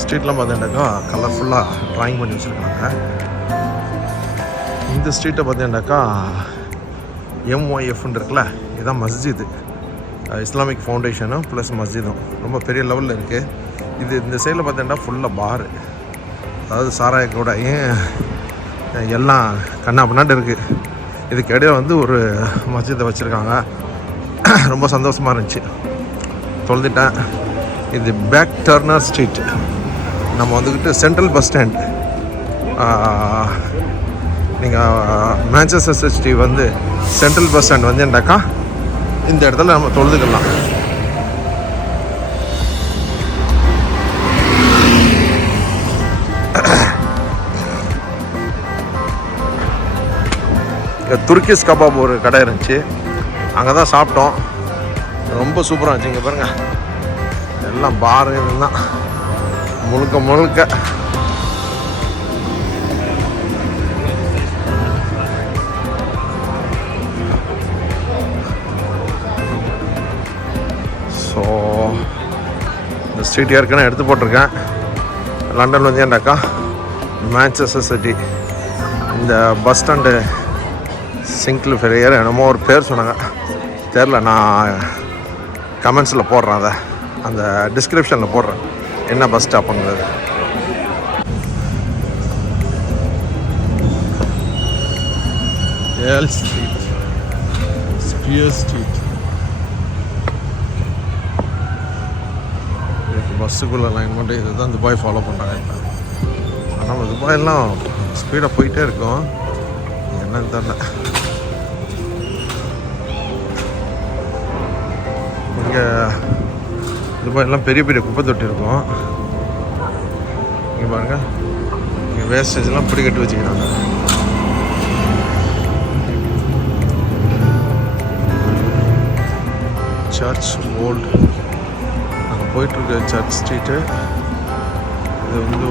ஸ்ட்ரீட்லாம் பார்த்தீங்கன்னாக்கா கலர்ஃபுல்லாக ட்ராயிங் பண்ணி வச்சுருக்காங்க. இந்த ஸ்ட்ரீட்டை பார்த்தீங்கன்னாக்கா MYFன்னு இருக்குல்ல, இதுதான் மஸ்ஜிது, இஸ்லாமிக் ஃபவுண்டேஷனும் ப்ளஸ் மஸ்ஜிதும் ரொம்ப பெரிய லெவலில் இருக்குது. இந்த சைடில் பார்த்தீங்கன்னா ஃபுல்லாக பாரு, அதாவது சாராய கூட எல்லாம் கண்ணா பின்னாடி இருக்குது. இதுக்கு இடையே வந்து ஒரு மஸ்ஜிதை வச்சுருக்காங்க. ரொம்ப சந்தோஷமாக இருந்துச்சு, தொழுதுட்டேன். இது பேக் டர்னர் ஸ்ட்ரீட். நம்ம வந்துக்கிட்டு சென்ட்ரல் பஸ் ஸ்டாண்ட், நீங்கள் மேன்செஸ்டர் சிட்டி வந்து சென்ட்ரல் பஸ் ஸ்டாண்ட் வந்துட்டாக்கா இந்த இடத்துல நம்ம தொழுதுக்கலாம். துர்க்கிஸ் கபாப் ஒரு கடை இருந்துச்சு, அங்கே தான் சாப்பிட்டோம். ரொம்ப சூப்பராக இருந்துச்சு. இங்கே பாருங்கள், எல்லாம் பாரு தான் முழுக்க முழுக்க. ஸோ இந்த ஸ்ட்ரீட் ஏற்கனவே எடுத்து போட்டிருக்கேன். லண்டன் வந்து ஏன்னாக்கா மேன்செஸ்டர் சிட்டி, இந்த பஸ் ஸ்டாண்டு சிங்கிள் ஃபெரியர் என்னமோ ஒரு பேர் சொன்னாங்க, தெரில. நான் கமெண்ட்ஸில் போடுறேன், அதை அந்த டிஸ்கிரிப்ஷனில் போடுறேன் என்ன பஸ் ஸ்டாப்புங்கிறது. L street, Spear street. பஸ்ஸுக்குள்ளே லைன் மட்டும் இது தான் துபாய் ஃபாலோ பண்ணுறாங்க இப்போ. ஆனால் துபாயெல்லாம் ஸ்பீடாக போயிட்டே இருக்கும், என்னன்னு தெரில. இங்கே துபாயெல்லாம் பெரிய பெரிய குப்பை தொட்டி இருக்கும். இங்கே பாருங்கள், இங்கே வேஸ்டேஜ்லாம் பிடி கட்டி வச்சுக்கிறாங்க. சர்ச் ஓல்டு, அங்கே போயிட்டுருக்கு சர்ச் ஸ்ட்ரீட்டு. இது வந்து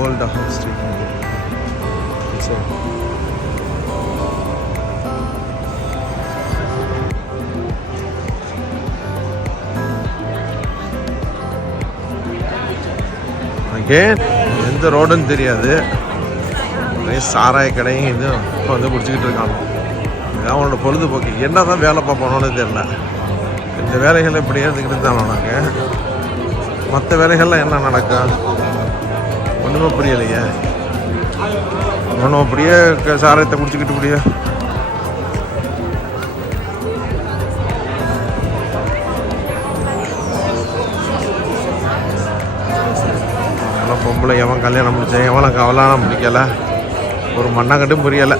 ஓல்டு ஹவுஸ் ஸ்ட்ரீட். சரி, எந்த ரோடுன்னு தெரியாது, நிறைய சாராய கடையும் இதுவும் இப்போ வந்து குடிச்சிக்கிட்டு இருக்காங்க. இதான் அவனோட பொழுதுபோக்கு. என்ன தான் வேலை பார்ப்போன்னு தெரியல. இந்த வேலைகள் இப்படியே இருந்துக்கிட்டு தான் நாங்கள். மற்ற வேலைகள்லாம் என்ன நடக்கும் ஒன்றுமே புரியலையே. ஒன்றும் அப்படியே சாராயத்தை குடிச்சிக்கிட்டு முடிய பொம்பளை எவன் கல்யாணம் முடித்தேன், எவனை கவலான முடிக்கலை, ஒரு மண்ணாங்கட்டும் புரியலை.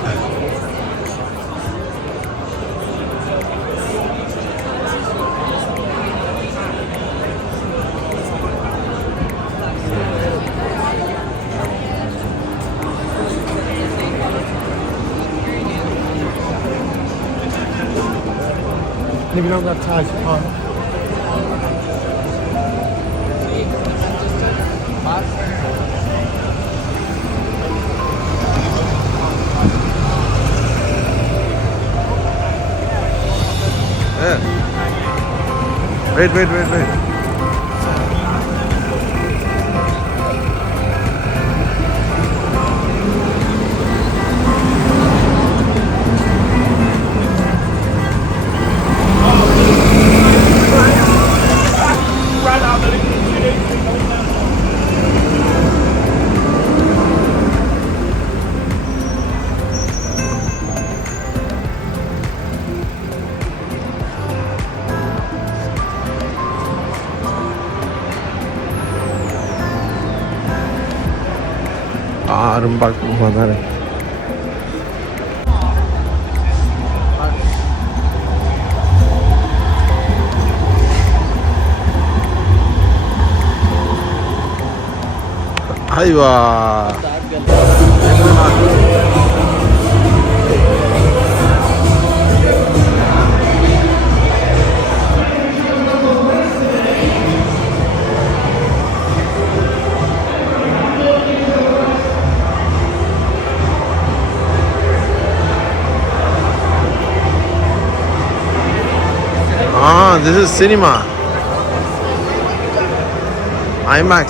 If you don't got ties, huh? Wait. Remember mana? Aywa. This is cinema. IMAX.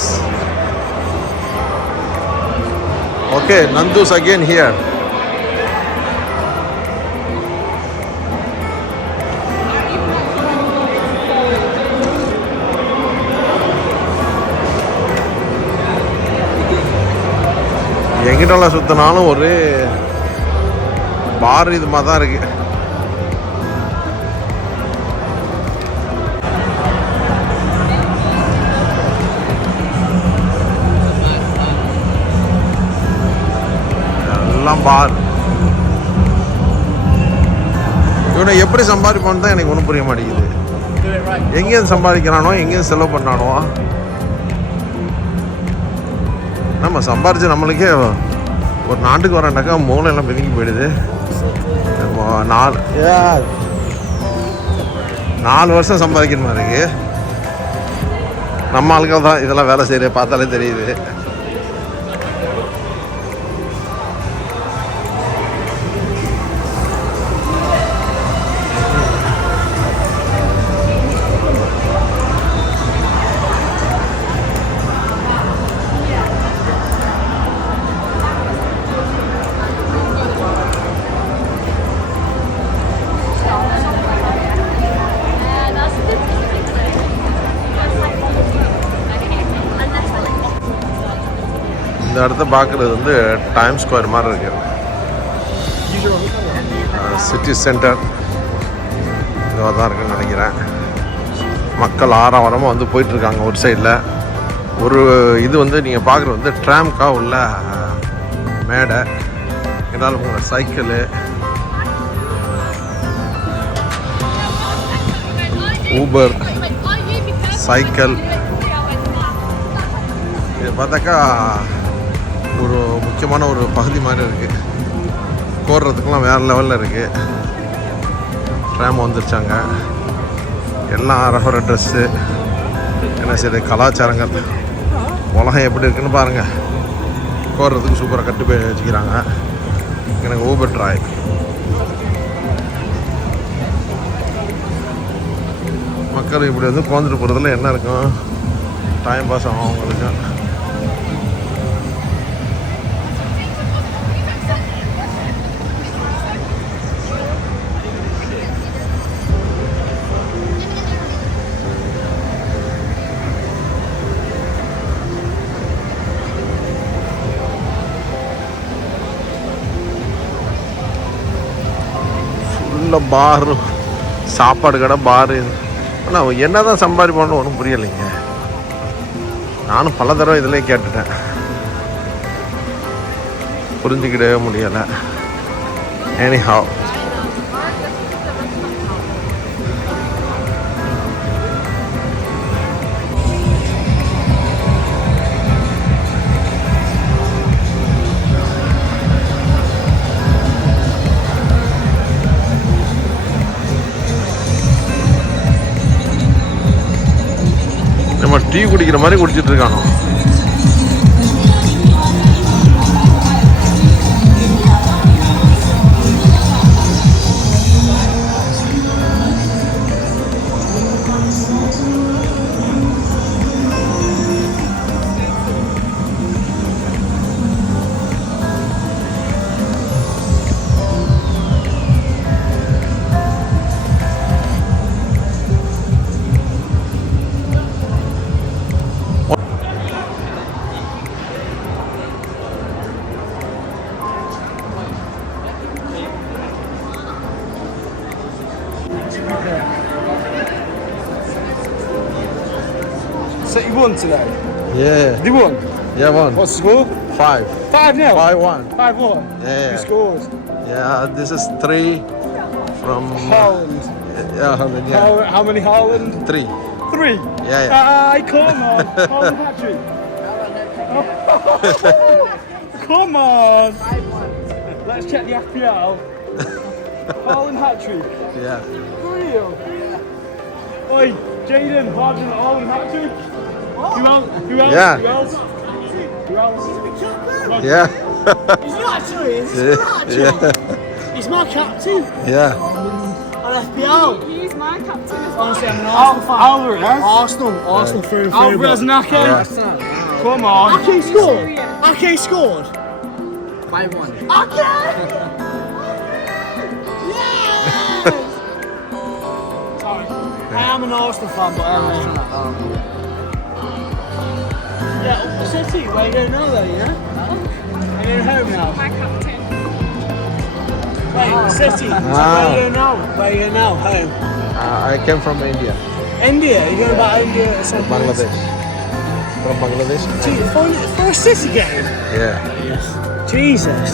Okay, Nandu's again here. எங்கிட்டலாம் சுற்றினாலும் ஒரு பார் இது மாதிரி தான் இருக்கு. எல்லாம் பார். இவனை எப்படி சம்பாதிப்பான்னு தான் எனக்கு ஒன்றும் புரிய மாட்டேங்குது. எங்கேருந்து சம்பாதிக்கிறானோ, எங்கேருந்து செலவு பண்ணானோ. நம்ம சம்பாரிச்சு நம்மளுக்கே ஒரு நாட்டுக்கு வரேன்டாக்கா மூளையெல்லாம் பிதுங்கி போயிடுது. 4 வருஷம் சம்பாதிக்கிற மாதிரி இருக்கு. நம்ம ஆளுக்கள் தான் இதெல்லாம் வேலை செய்கிற பார்த்தாலே தெரியுது. இந்த இடத்த பார்க்குறது வந்து டைம் ஸ்கொயர் மாதிரி இருக்கு. சிட்டி சென்டர் இதுவாக தான் இருக்குன்னு நினைக்கிறேன். மக்கள் ஆரவாரமாக வந்து போயிட்டுருக்காங்க. ஒரு சைடில் ஒரு இது வந்து நீங்கள் பார்க்குறது வந்து ட்ராம்க்கா உள்ள மேடை. என்னால் உங்கள் சைக்கிளு, ஊபர், சைக்கிள் இதை பார்த்தாக்கா ஒரு முக்கியமான ஒரு பகுதி மாதிரி இருக்குது. போடுறதுக்கெலாம் வேறு லெவலில் இருக்குது. ட்ராம் வந்துருச்சாங்க. எல்லாம் அரகுற ட்ரெஸ்ஸு, என்ன செய்யுது கலாச்சாரங்கள். உலகம் எப்படி இருக்குன்னு பாருங்கள். போடுறதுக்கு சூப்பராக கட்டு போய் வச்சுக்கிறாங்க. எனக்கு ஊபர் ட்ராய். மக்கள் இப்படி வந்து போந்துட்டு போகிறதுல என்ன இருக்கும், டைம் பாஸ் ஆகும் அவங்களுக்கு. ஃபுல்லாக பாரு, சாப்பாடு கடை, பாரு. ஆனால் என்ன தான் சம்பாதிப்பான்னு ஒன்றும் புரியலைங்க. நானும் பல தடவை இதிலே கேட்டுட்டேன், புரிஞ்சுக்கிடவே முடியலை. எனிஹவ் நம்ம டீ குடிக்கிற மாதிரி குடிச்சிட்டு இருக்கானோ. So you won today? Yeah. You won? Yeah, one. What's the score? 5. 5-0? 5-1. 5-1? Yeah. Who scores? Yeah, this is 3 from... Haaland. Yeah, Haaland, yeah. How many Haaland? 3. 3? Yeah, yeah. Come on. Haaland hat-trick. Come on. Let's check the FPL. Haaland hat-trick. Yeah. Real? Oi, Jaden, Haaland hat-trick. Who else? Who else? Yeah. Who else? Who else? Yeah. He's not actually. He's my captain Yeah. on FPL. He's my Honestly, I'm an Arsenal fan. Alvarez. Arsenal through and through. Alvarez and Ake. Yeah. Come on. Ake scored. Ake scored. 5-1. I am an Arsenal fan, but I'm yeah, City, where you going now though, you know? Are you home now? My captain. Wait, City, where are you going now? Where are you going now? Home? I came from India, India? You're going back to India at some point? Bangladesh. From Bangladesh. Gee, for a City game? Yeah. Jesus.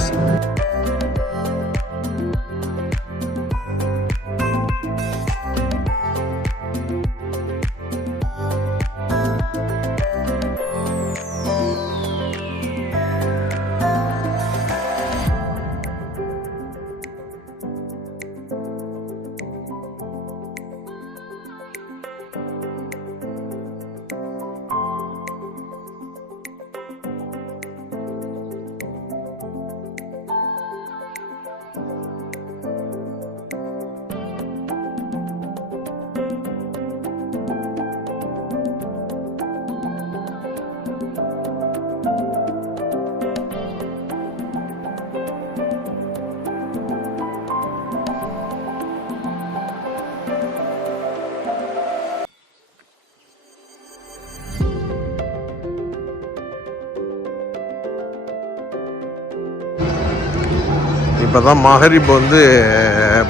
இப்போ தான் மகரிப் வந்து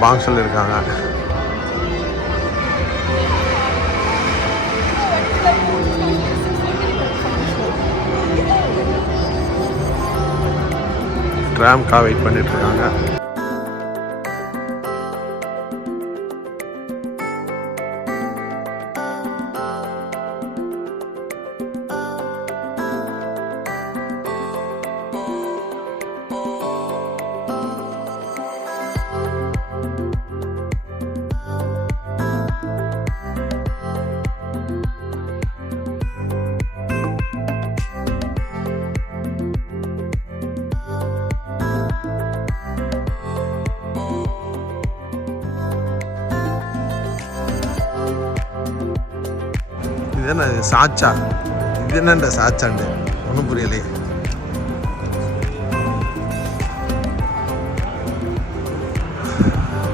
பாங் சொல்லியிருக்காங்க. ட்ராம்காக வெயிட் பண்ணிட்டு இருக்காங்க. இது என்ன சாச்சா? இது என்னண்ட சாச்சாண்டு ஒன்றும் புரியலையே.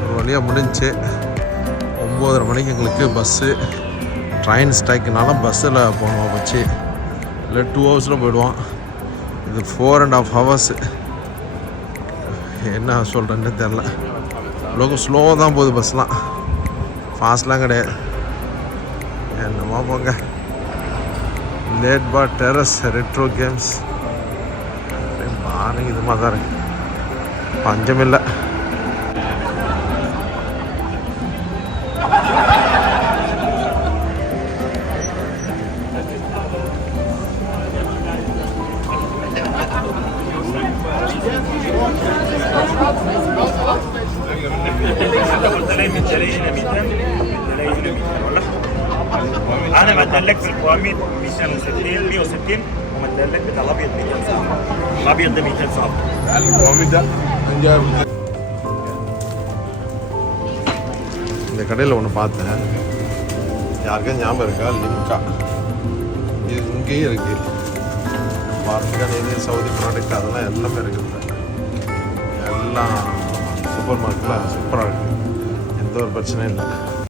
ஒரு வழியாக முடிஞ்சு 9:30 மணிக்கு எங்களுக்கு பஸ்ஸு. ட்ரெயின் ஸ்ட்ரைக்குனால பஸ்ஸில் போகணும் வச்சு, இல்லை 2 ஹவர்ஸில் போயிடுவோம். இது 4.5 hours. என்ன சொல்கிறேன்னு தெரில. இவ்வளோ ஸ்லோவாக தான் போகுது பஸ்லாம், ஃபாஸ்ட்லாம் கிடையாது. என்னமா போங்க. லேட் பார் டெரஸ் ரெட்ரோ கேம்ஸ் பாருங்க, இது மாதிரி தான் இருக்கு, பஞ்சமில்லை. انا متدلك في القواميد 260 160 ومتدلك بتاع الابيض 200 صعب. الابيض ده 200 صعب. القواميد ده இந்த கடையில் ஒன்று பார்த்தேன், யாருக்கும் ஞாபகம் இருக்கா? லிம்கா. இது இங்கேயும் இருக்குது. பார்த்துக்கான இது சவுதி ப்ராடக்ட் அதெல்லாம் எல்லாமே இருக்குது. எல்லாம் சூப்பர் மார்க்கெட்டில் சூப்பராக இருக்குது, எந்த ஒரு பிரச்சனையும் இல்லை.